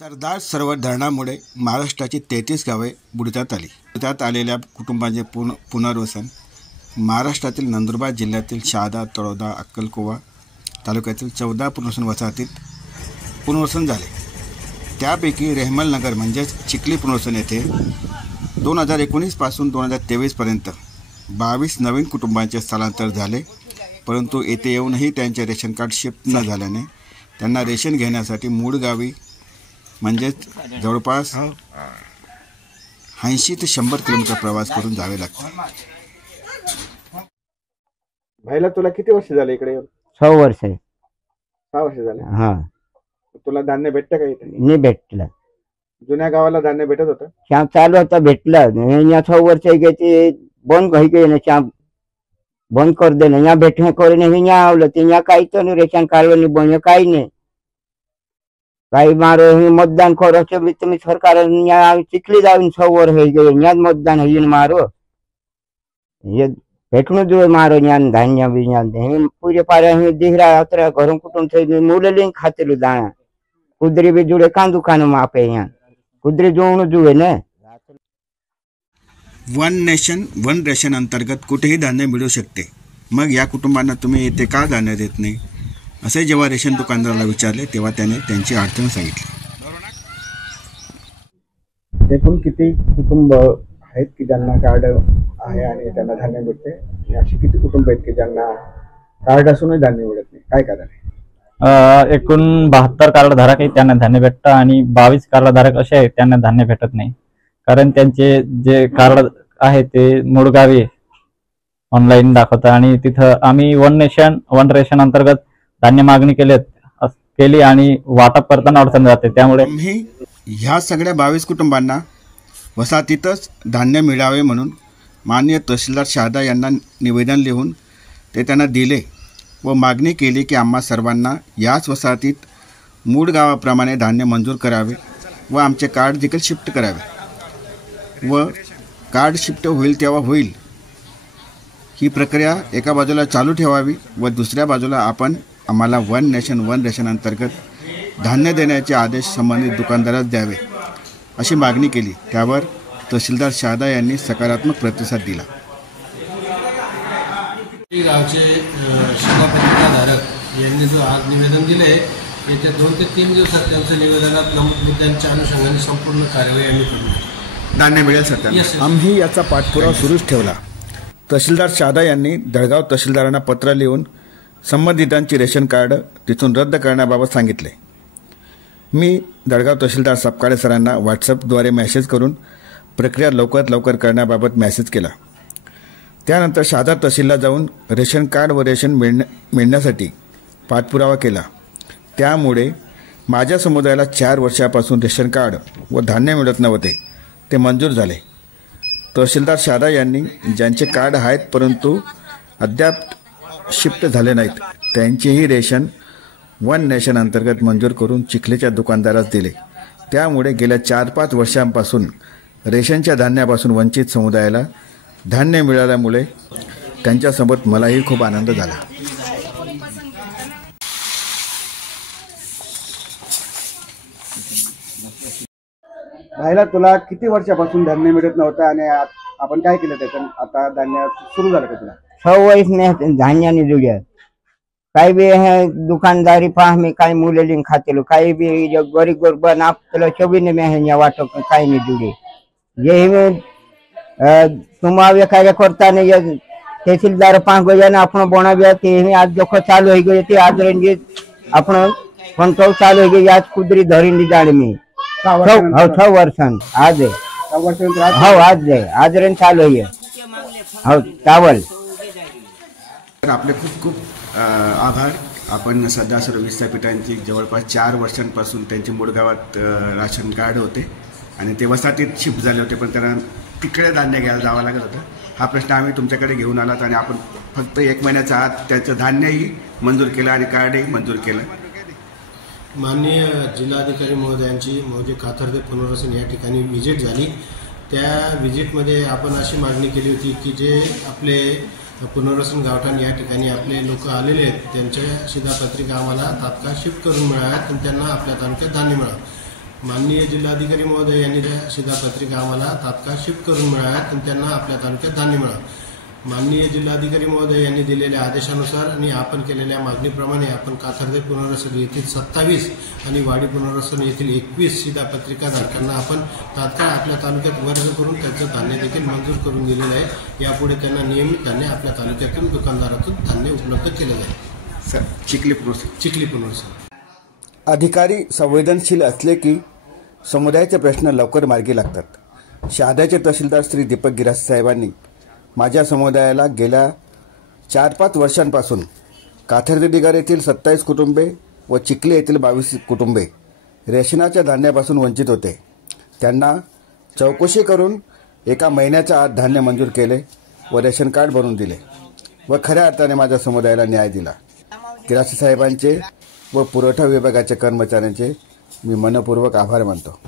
सरदार सरोवर धरणामुळे महाराष्ट्राची 33 गावे बुडतात आली. बुडतात आलेल्या कुटुंबांचे पुनर्वसन महाराष्ट्रातील नंदुरबार जिल्ह्यातील शहादा, तळोदा, अक्कलकोवा तालुक्यातील 14 पुनर्वसन वसाहतीत पुनर्वसन झाले. त्यापैकी रेहमलनगर म्हणजेच चिखली पुनर्वसन येथे 2019 पासून 2023 पर्यंत 22 नवीन कुटुंबांचे स्थलांतर झाले. परंतु येथे येऊनही त्यांचे रेशन कार्ड शिफ्ट न झाल्याने त्यांना रेशन घेण्यासाठी मूळ गावी म्हणजेच जवळपास 80 ते 100 किलोमीटर प्रवास करून जावे लागते. भाईला तुला किती वर्ष झाले इकडे? 6 वर्ष. 6 वर्ष झाले. हा. तुला धान्य भेटतं का इथे? नाही भेटलं. जुन्या गावाला धान्य भेटत होतं? श्याम चालू होता भेटलं. यहाँ 6 वर्ष गए बंद हो गए ना, श्याम बंद कर देना. यहाँ बैठे करे नहीं, यहाँ आवलं ते यहाँ काही तो नहीं, रेशन कार्ड नहीं बने काही नहीं. काही मारो मतदान करो तुम्ही सरकार यहाँ चिखली जाऊन 6 वर्ष हो गए, यहाँ मतदान है मारो ये भेटणं जो मारो यहाँ धान्य भी यहाँ पूरे पारे दिख रहा है. घरों कुटुंब से मूल लिंक खाते दाना कुदरी भी जुड़े कान दुकान मापे यहाँ कुदरी जोड़न जुए न. वन नेशन वन रेशन अंतर्गत कुठेही धान्य मिळू शकते. मग या कुटुंबांना तुम्ही येथे का धान्य देत नाही असे जेव्हा रेशन दुकानदाराला विचारले तेव्हा त्याने त्यांची अडचण सांगितली. एकूण किती कुटुंब आहेत की ज्यांना कार्ड आहे आणि त्यांना धान्य भेटते? अशी किती कुटुंब आहेत की ज्यांना कार्ड असूनही धान्य मिळत नाही? काय कारण आहे? एकूण 72 कार्ड धारक आहेत त्यांना धान्य भेटतं आणि 22 कार्ड धारक असे आहेत त्यांना धान्य भेटत नाही. कारण त्यांचे जे कार्ड आहे ते मूळगावी ऑनलाईन दाखवतात आणि तिथं आम्ही वन नेशन वन रेशन अंतर्गत धान्य मागणी केली आणि वाटप करताना अडचण जाते. त्यामुळे आम्ही ह्या सगळ्या 22 कुटुंबांना वसाहतीतच धान्य मिळावे म्हणून माननीय तहसीलदार शहादा यांना निवेदन लिहून ते त्यांना दिले व मागणी केली की आम्हा सर्वांना याच वसाहतीत मूळ गावाप्रमाणे धान्य मंजूर करावे व आमचे कार्ड देखील शिफ्ट करावे व कार्ड शिफ्ट होईल तेव्हा होईल ही प्रक्रिया एका बाजूला चालू ठेवावी व दुसऱ्या बाजूला आपण आम्हाला वन नेशन वन रेशन अंतर्गत धान्य देण्याचे आदेश संबंधित दुकानदारास द्यावे अशी मागणी केली. त्यावर तहसीलदार शहादा यांनी सकारात्मक प्रतिसाद दिला. गावचे शिधापत्रिकाधारक यांनी जो आज निवेदन दिले येत्या 2 ते 3 दिवसात त्यांचं निवेदनात नमूद मुद्द्यांच्या अनुषंगाने संपूर्ण कार्यवाही आम्ही करू. धान्य मिळेल सर. आम्ही याचा पाठपुरावा सुरूच ठेवला. तहसीलदार शहादा यांनी दळगाव तहसीलदारांना पत्र लिहून संबंधितांची रेशन कार्ड तिथून रद्द करण्याबाबत सांगितले. मी दळगाव तहसीलदार सपकाळे सरांना व्हॉट्सअपद्वारे मेसेज करून प्रक्रिया लवकरात लवकर करण्याबाबत मेसेज केला. त्यानंतर शहादा तहसीलला जाऊन रेशन कार्ड व रेशन मिळण्यासाठी पाठपुरावा केला. त्यामुळे माझ्या समुदायाला 4 वर्षापासून रेशन कार्ड व धान्य मिळत नव्हते ते मंजूर झाले. तहसीलदार शहादा यांनी ज्यांचे कार्ड आहेत परंतु अद्याप शिफ्ट झाले नाहीत त्यांचेही रेशन वन नेशन अंतर्गत मंजूर करून चिखलीच्या दुकानदारास दिले. त्यामुळे गेल्या 4-5 वर्षांपासून रेशनच्या धान्यापासून वंचित समुदायाला धान्य मिळाल्यामुळे त्यांच्यासोबत मलाही खूप आनंद झाला. भाईला तुला किती वर्षापासून धान्य मिळत नव्हतं आणि आपण काय केलं त्याचं? आता धान्य सुरू झालं का तुला? 6 वर्ष में धान्य नहीं जुड़े. काही भी है दुकानदारी पा में काही मूल्य लिंक खाते लो काही भी जो गरीब गुरबा नाप चलो 24 में है यहाँ वाटो काही नहीं जुड़े. यही में तुम आवे कार्य करता नहीं ये तहसीलदार 5 बजे ना अपना बना गया थे आज देखो चालू हो गए थे आज रेंगे अपना कंट्रोल चालू हो गई आज कुदरी धरी जाने में 6 वर्षां आज है. आज है आज रेन चालू है. हो चावल. आपले खूप खूप आभार. आपण सरदार सरोवर विद्यापीठांची जवळपास 4 वर्षांपासून त्यांचे मूळ गावात राशन कार्ड होते आणि ते वसाहतीत शिफ्ट झाले होते पण त्यांना तिकडे धान्य घ्यायला जावं लागत होतं. हा प्रश्न आम्ही तुमच्याकडे घेऊन आलात आणि आपण फक्त 1 महिन्याचा आत त्याचं धान्यही मंजूर केलं आणि कार्डही मंजूर केलं. माननीय जिल्हाधिकारी महोदयांची मौजे काथर्डे पुनर्वसन या ठिकाणी व्हिजिट झाली. त्या व्हिजिटमध्ये आपण अशी मागणी केली होती की जे आपले पुनर्वसन गावठाण या ठिकाणी आपले लोक आलेले आहेत त्यांच्या शिधापत्रिका आम्हाला तात्काळ शिफ्ट करून मिळाव्यात आणि त्यांना आपल्या तालुक्यात धान्य मिळावं. माननीय जिल्हाधिकारी महोदय यांनी त्या शिधापत्रिका आम्हाला तात्काळ शिफ्ट करून मिळाव्यात आणि त्यांना आपल्या तालुक्यात धान्य मिळावं. माननीय जिल्हाधिकारी महोदय यांनी दिलेल्या आदेशानुसार आणि आपण केलेल्या मागणीप्रमाणे आपण काथर्डे पुनर्वसन येथील 27 आणि वाडी पुनर्वसन येथील 21 शिधापत्रिका धारकांना आपण तात्काळ आपल्या तालुक्यात वर्ग करून त्यांचं धान्य देखील मंजूर करून दिलेलं आहे. यापुढे त्यांना नियमित धान्य आपल्या तालुक्यातून दुकानदारातून धान्य उपलब्ध केलं जाईल. चिखली पुनर्वसन अधिकारी संवेदनशील असले की समुदायाचे प्रश्न लवकर मार्गी लागतात. शहाद्याचे तहसीलदार श्री दीपक गिरासे साहेबांनी माझ्या समुदायाला गेल्या 4-5 वर्षांपासून काथर्डे दिगार येथील 27 कुटुंबे व चिखली येथील 22 कुटुंबे रेशनाच्या धान्यापासून वंचित होते. त्यांना चौकशी करून एका महिन्याच्या आत धान्य मंजूर केले व रेशन कार्ड बनवून दिले व खऱ्या अर्थाने माझ्या समुदायाला न्याय दिला. गिरासे साहेबांचे व पुरवठा विभागाच्या कर्मचाऱ्यांचे मी मनपूर्वक आभार मानतो.